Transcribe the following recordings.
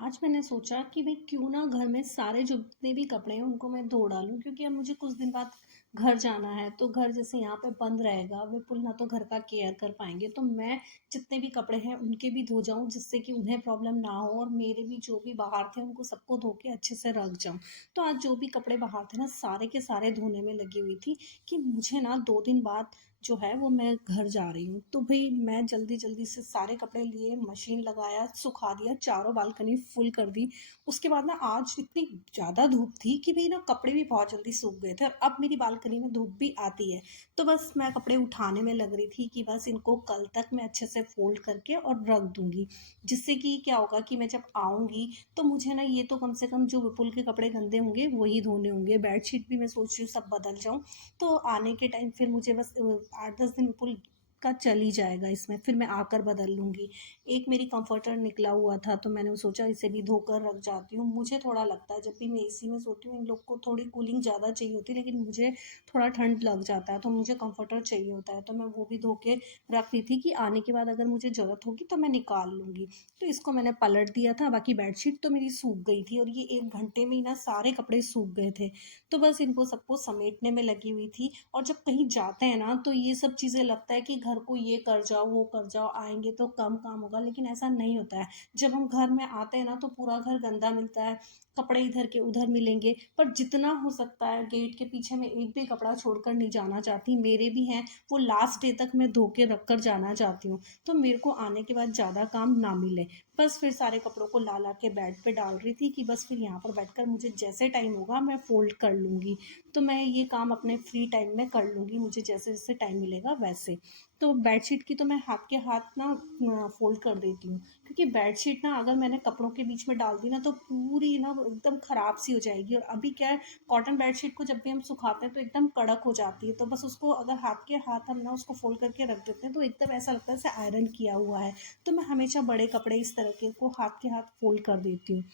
आज मैंने सोचा कि भाई क्यों ना घर में सारे जितने भी कपड़े हैं उनको मैं धो डालूं, क्योंकि अब मुझे कुछ दिन बाद घर जाना है। तो घर जैसे यहाँ पे बंद रहेगा, वे पुल ना तो घर का केयर कर पाएंगे, तो मैं जितने भी कपड़े हैं उनके भी धो जाऊं, जिससे कि उन्हें प्रॉब्लम ना हो और मेरे भी जो भी बाहर थे उनको सबको धो के अच्छे से रख जाऊं। तो आज जो भी कपड़े बाहर थे ना, सारे के सारे धोने में लगी हुई थी कि मुझे ना 2 दिन बाद जो है वो मैं घर जा रही हूँ। तो भाई मैं जल्दी जल्दी से सारे कपड़े लिए, मशीन लगाया, सुखा दिया, चारों बालकनी फुल कर दी। उसके बाद ना आज इतनी ज़्यादा धूप थी कि भाई ना कपड़े भी बहुत जल्दी सूख गए थे, और अब मेरी बालकनी में धूप भी आती है। तो बस मैं कपड़े उठाने में लग रही थी कि बस इनको कल तक मैं अच्छे से फोल्ड करके और रख दूंगी, जिससे कि क्या होगा कि मैं जब आऊँगी तो मुझे ना ये तो कम से कम जो विपुल के कपड़े गंदे होंगे वही धोने होंगे। बेडशीट भी मैं सोच रही हूँ सब बदल जाऊँ। तो आने के टाइम फिर मुझे बस 8-10 दिन विपुल का चल ही जाएगा, इसमें फिर मैं आकर बदल लूँगी। एक मेरी कंफर्टर निकला हुआ था, तो मैंने सोचा इसे भी धोकर रख जाती हूँ। मुझे थोड़ा लगता है जब भी मैं एसी में सोती हूँ, इन लोग को थोड़ी कूलिंग ज़्यादा चाहिए होती है, लेकिन मुझे थोड़ा ठंड लग जाता है, तो मुझे कंफर्टर चाहिए होता है। तो मैं वो भी धो के रख दी थी कि आने के बाद अगर मुझे ज़रूरत होगी तो मैं निकाल लूँगी। तो इसको मैंने पलट दिया था। बाकी बेडशीट तो मेरी सूख गई थी, और ये 1 घंटे में ही ना सारे कपड़े सूख गए थे। तो बस इनको सबको समेटने में लगी हुई थी। और जब कहीं जाते हैं ना, तो ये सब चीज़ें लगता है कि घर को ये कर जाओ वो कर जाओ, आएंगे तो कम काम होगा, लेकिन ऐसा नहीं होता है। जब हम घर में आते हैं ना, तो पूरा घर गंदा मिलता है, कपड़े इधर के उधर मिलेंगे। पर जितना हो सकता है गेट के पीछे मैं एक भी कपड़ा छोड़कर नहीं जाना चाहती। मेरे भी हैं, वो लास्ट डे तक मैं धो के रख कर जाना चाहती हूँ, तो मेरे को आने के बाद ज़्यादा काम ना मिले। बस फिर सारे कपड़ों को ला ला के बेड पे डाल रही थी कि बस फिर यहाँ पर बैठकर मुझे जैसे टाइम होगा मैं फोल्ड कर लूँगी। तो मैं ये काम अपने फ्री टाइम में कर लूँगी, मुझे जैसे जैसे टाइम मिलेगा वैसे। तो बेडशीट की तो मैं हाथ के हाथ ना फोल्ड कर देती हूँ, क्योंकि बेडशीट ना अगर मैंने कपड़ों के बीच में डाल दी ना, तो पूरी ना वो एकदम ख़राब सी हो जाएगी। और अभी क्या है, कॉटन बेडशीट को जब भी हम सुखाते हैं तो एकदम कड़क हो जाती है, तो बस उसको अगर हाथ के हाथ हम ना उसको फोल्ड करके रख देते हैं तो एकदम ऐसा लगता है जैसे आयरन किया हुआ है। तो मैं हमेशा बड़े कपड़े इस तरह के को हाथ के हाथ फोल्ड कर देती हूँ।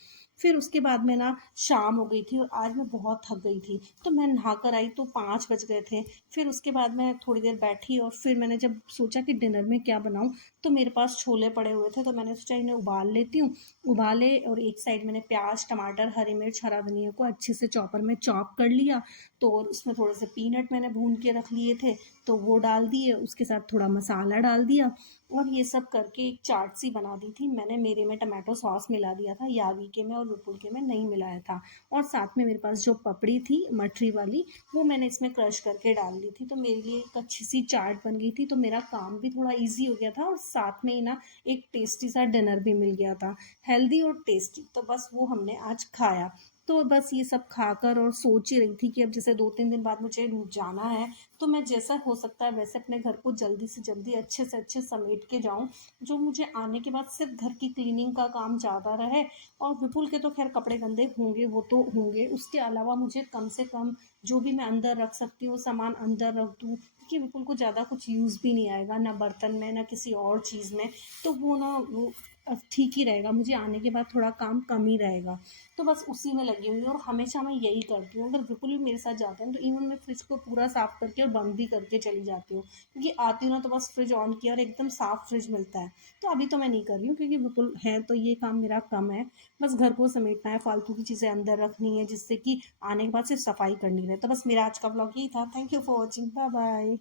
फिर उसके बाद में ना शाम हो गई थी और आज मैं बहुत थक गई थी, तो मैं नहा कर आई तो 5 बज गए थे। फिर उसके बाद मैं थोड़ी देर बैठी और फिर मैंने जब सोचा कि डिनर में क्या बनाऊं, तो मेरे पास छोले पड़े हुए थे, तो मैंने सोचा इन्हें उबाल लेती हूँ। उबाले और एक साइड मैंने प्याज, टमाटर, हरी मिर्च, हरा धनिया को अच्छे से चॉपर में चॉप कर लिया। तो और उसमें थोड़े से पीनट मैंने भून के रख लिए थे, तो वो डाल दिए, उसके साथ थोड़ा मसाला डाल दिया। और ये सब करके एक चाट सी बना दी थी मैंने। मेरे में टमाटो सॉस मिला दिया था, यावी के में और विपुल के में नहीं मिलाया था। और साथ में मेरे पास जो पपड़ी थी मठरी वाली, वो मैंने इसमें क्रश करके डाल दी थी। तो मेरे लिए एक अच्छी सी चाट बन गई थी, तो मेरा काम भी थोड़ा इजी हो गया था, और साथ में ही ना एक टेस्टी सा डिनर भी मिल गया था, हेल्दी और टेस्टी। तो बस वो हमने आज खाया। तो बस ये सब खाकर और सोच ही रही थी कि अब जैसे 2-3 दिन बाद मुझे जाना है, तो मैं जैसा हो सकता है वैसे अपने घर को जल्दी से जल्दी अच्छे से अच्छे समेट के जाऊं, जो मुझे आने के बाद सिर्फ घर की क्लीनिंग का काम ज़्यादा रहे। और विपुल के तो खैर कपड़े गंदे होंगे, वो तो होंगे, उसके अलावा मुझे कम से कम जो भी मैं अंदर रख सकती हूँ सामान अंदर रख दूँ, क्योंकि विपुल को ज़्यादा कुछ यूज़ भी नहीं आएगा, ना बर्तन में ना किसी और चीज़ में। तो वो ना वो ठीक ही रहेगा, मुझे आने के बाद थोड़ा काम कम ही रहेगा। तो बस उसी में लगी हुई हूँ, और हमेशा मैं यही करती हूँ। अगर विपुल भी मेरे साथ जाते हैं तो इवन मैं फ्रिज को पूरा साफ़ करके और बंद भी करके चली जाती हूँ, क्योंकि आती हूँ ना तो बस फ्रिज ऑन किया और एकदम साफ़ फ्रिज मिलता है। तो अभी तो मैं नहीं कर रही हूँ क्योंकि विपुल है, तो ये काम मेरा कम है। बस घर को समेटना है, फालतू की चीज़ें अंदर रखनी है, जिससे कि आने के बाद सिर्फ सफाई करनी रहे। तो बस मेरा आज का ब्लॉग यही था। Thank you for watching, bye bye.